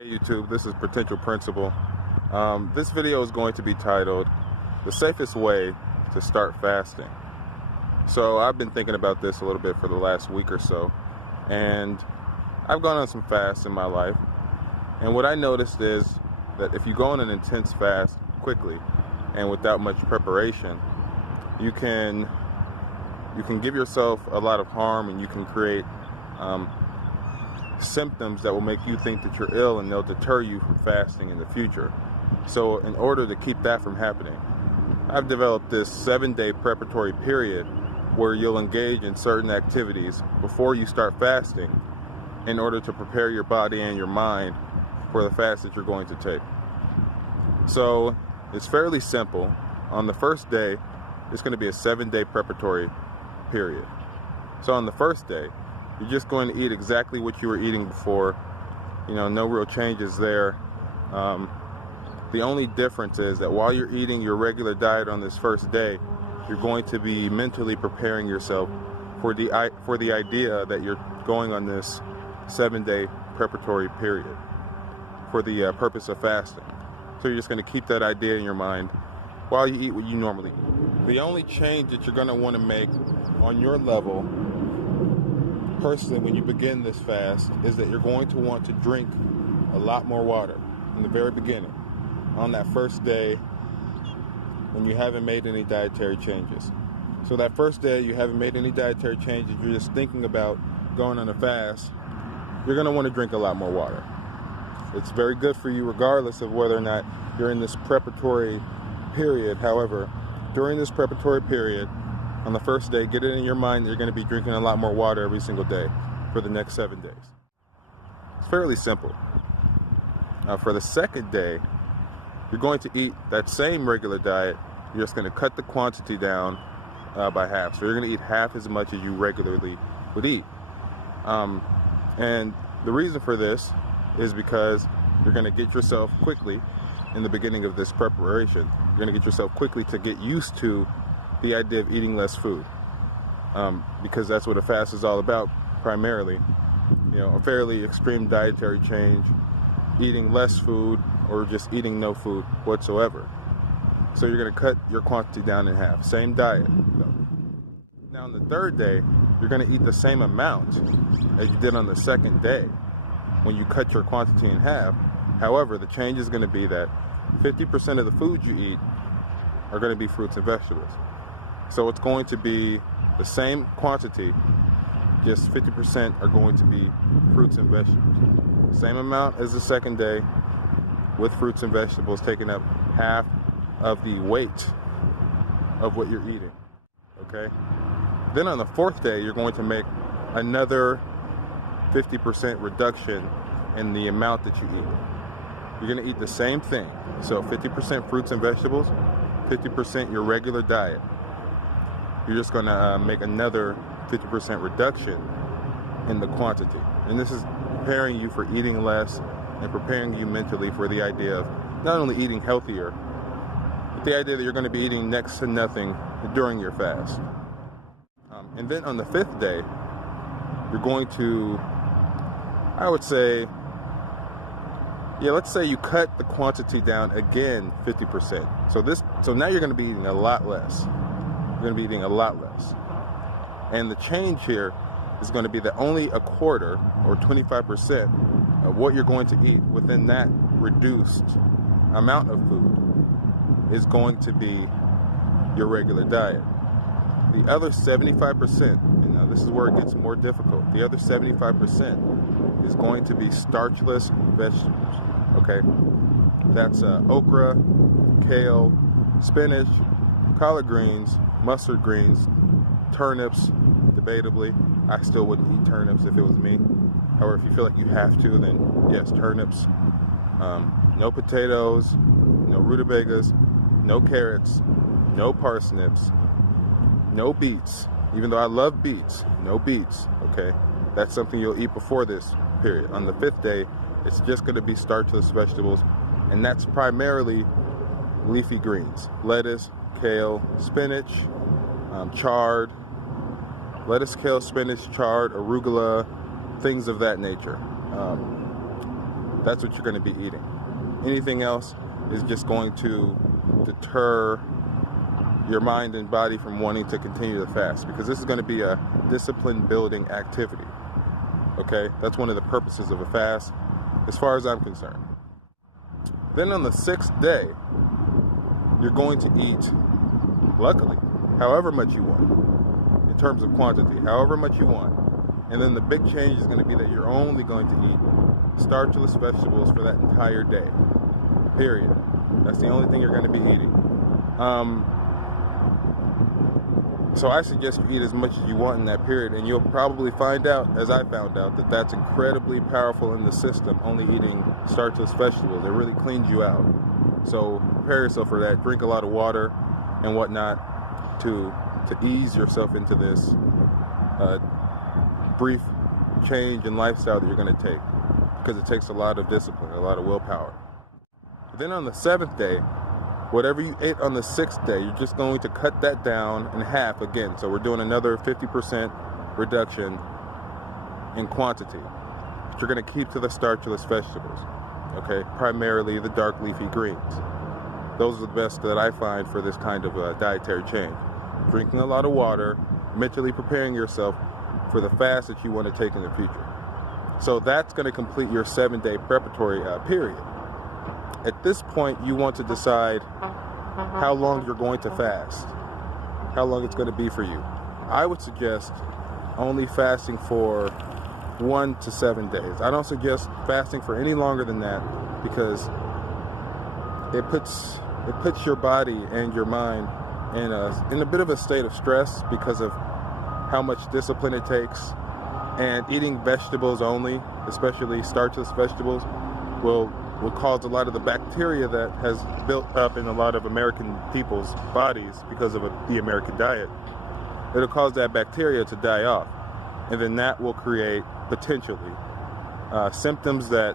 Hey YouTube, this is Potential Principal. This video is going to be titled, The Safest Way to Start Fasting. So I've been thinking about this a little bit for the last week or so, and I've gone on some fasts in my life, and what I noticed is that if you go on an intense fast quickly and without much preparation, you can give yourself a lot of harm, and you can create symptoms that will make you think that you're ill, and they'll deter you from fasting in the future. So in order to keep that from happening, I've developed this 7-day preparatory period where you'll engage in certain activities before you start fasting in order to prepare your body and your mind for the fast that you're going to take. So it's fairly simple. On the first day, it's going to be a 7-day preparatory period. So on the first day, you're just going to eat exactly what you were eating before. No real changes there. The only difference is that while you're eating your regular diet on this first day, you're going to be mentally preparing yourself for the idea that you're going on this 7-day preparatory period for the purpose of fasting. So you're just going to keep that idea in your mind while you eat what you normally eat. The only change that you're going to want to make on your level personally when you begin this fast is that you're going to want to drink a lot more water in the very beginning, on that first day when you haven't made any dietary changes. So that first day you haven't made any dietary changes, you're just thinking about going on a fast, you're going to want to drink a lot more water. It's very good for you regardless of whether or not you're in this preparatory period. However, during this preparatory period, on the first day, get it in your mind that you're going to be drinking a lot more water every single day for the next 7 days. It's fairly simple. For the second day, you're going to eat that same regular diet. You're just going to cut the quantity down by half. So you're going to eat half as much as you regularly would eat. And the reason for this is because you're going to get yourself quickly, in the beginning of this preparation, you're going to get yourself quickly to get used to the idea of eating less food, because that's what a fast is all about primarily. A fairly extreme dietary change, eating less food or just eating no food whatsoever. So you're going to cut your quantity down in half. Same diet though. Now on the third day, you're going to eat the same amount as you did on the second day when you cut your quantity in half. However, the change is going to be that 50% of the food you eat are going to be fruits and vegetables. So it's going to be the same quantity, just 50% are going to be fruits and vegetables. Same amount as the second day, with fruits and vegetables taking up half of the weight of what you're eating, okay? Then on the fourth day, you're going to make another 50% reduction in the amount that you eat. You're going to eat the same thing, so 50% fruits and vegetables, 50% your regular diet. You're just going to make another 50% reduction in the quantity. And this is preparing you for eating less and preparing you mentally for the idea of not only eating healthier, but the idea that you're going to be eating next to nothing during your fast. And then on the fifth day, you're going to, I would say, let's say you cut the quantity down again 50%. So now you're going to be eating a lot less. You're going to be eating a lot less. And the change here is going to be that only a quarter or 25% of what you're going to eat within that reduced amount of food is going to be your regular diet. The other 75%, and now this is where it gets more difficult, the other 75% is going to be starchless vegetables, okay? That's okra, kale, spinach, collard greens, mustard greens, turnips. Debatably, I still wouldn't eat turnips if it was me. However, if you feel like you have to, then yes, turnips. No potatoes, no rutabagas, no carrots, no parsnips, no beets. Even though I love beets, no beets, okay? That's something you'll eat before this period. On the fifth day, it's just going to be starchless vegetables, and that's primarily leafy greens, lettuce, kale, spinach, chard, lettuce, kale, spinach, chard, arugula, things of that nature. that's what you're going to be eating. Anything else is just going to deter your mind and body from wanting to continue to fast, because this is going to be a discipline building activity. Okay, that's one of the purposes of a fast as far as I'm concerned. Then on the 6th day, you're going to eat, luckily, however much you want in terms of quantity, however much you want. And then the big change is going to be that you're only going to eat starchless vegetables for that entire day, period. That's the only thing you're going to be eating. So I suggest you eat as much as you want in that period, and you'll probably find out, as I found out, that that's incredibly powerful in the system, only eating starchless vegetables. It really cleans you out. So prepare yourself for that. Drink a lot of water and whatnot to ease yourself into this brief change in lifestyle that you're going to take, because it takes a lot of discipline, a lot of willpower. Then on the 7th day, whatever you ate on the 6th day, you're just going to cut that down in half again. So we're doing another 50% reduction in quantity. But you're going to keep to the starchless vegetables, okay? Primarily the dark leafy greens. Those are the best that I find for this kind of dietary change. Drinking a lot of water, mentally preparing yourself for the fast that you want to take in the future. So that's going to complete your 7-day preparatory period. At this point, you want to decide how long you're going to fast, how long it's going to be for you. I would suggest only fasting for 1 to 7 days. I don't suggest fasting for any longer than that, because it puts your body and your mind in a bit of a state of stress because of how much discipline it takes. And eating vegetables only, especially starchless vegetables, will cause a lot of the bacteria that has built up in a lot of American people's bodies because of the American diet. It'll cause that bacteria to die off, and then that will create potentially symptoms that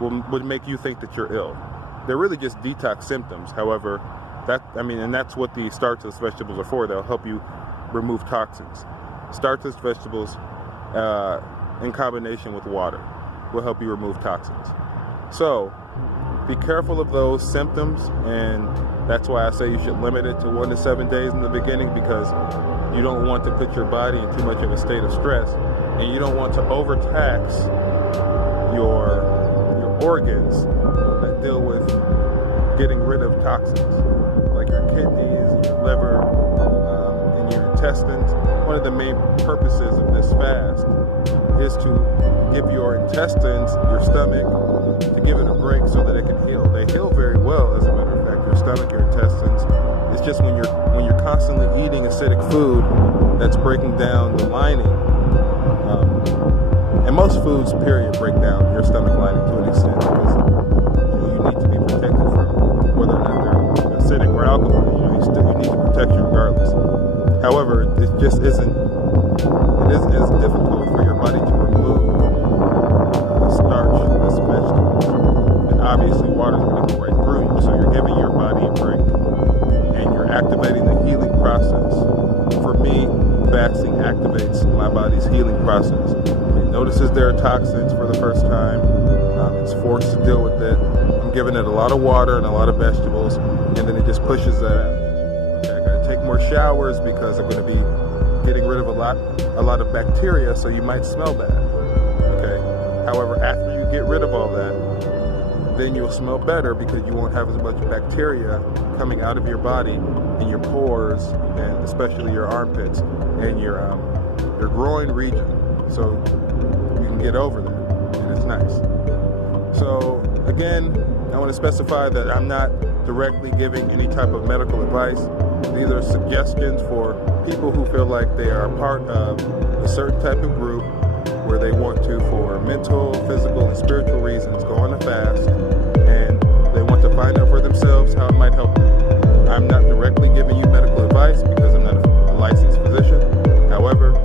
would make you think that you're ill. They're really just detox symptoms. However, and that's what the starchless vegetables are for. They'll help you remove toxins. Starchless vegetables in combination with water will help you remove toxins. So be careful of those symptoms, and that's why I say you should limit it to 1 to 7 days in the beginning, because you don't want to put your body in too much of a state of stress, and you don't want to overtax your organs that deal with getting rid of toxins, like your kidneys, your liver, and your intestines. One of the main purposes of this fast is to give your intestines, your stomach, to give it a break so that it can heal. They heal very well, as a matter of fact. Your stomach, your intestines. It's just when you're constantly eating acidic food that's breaking down the lining. And most foods, period, break down your stomach lining to an extent, because you need to be protected from whether or not they're acidic or alkaline. You need to protect you regardless. However, it just isn't. It is as difficult for your body to remove starchless vegetables, and obviously water is going to go right through you. So you're giving your body a break, and you're activating the healing process. For me, fasting activates my body's healing process. It notices there are toxins for the first time. It's forced to deal with it. I'm giving it a lot of water and a lot of vegetables, and then it just pushes that out. Okay, I gotta take more showers because I'm going to be getting rid of a lot of bacteria, so you might smell bad. Okay. However, after you get rid of all that, then you'll smell better, because you won't have as much bacteria coming out of your body in your pores, and especially your armpits and your groin region. So you can get over that, and it's nice. So again, I want to specify that I'm not directly giving any type of medical advice. These are suggestions for people who feel like they are part of a certain type of group where they want to, for mental, physical, and spiritual reasons, go on a fast, and they want to find out for themselves how it might help them. I'm not directly giving you medical advice because I'm not a licensed physician. However,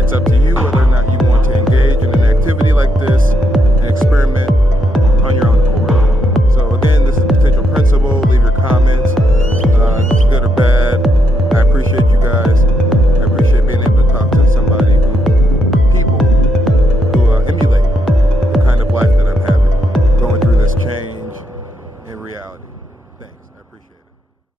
it's up to you whether or not you want to engage in an activity like this and experiment on your own accord. So again, this is Potential Principle. Leave your comments, good or bad. I appreciate you guys. I appreciate being able to talk to somebody people who emulate the kind of life that I'm in reality. Thanks. I appreciate it.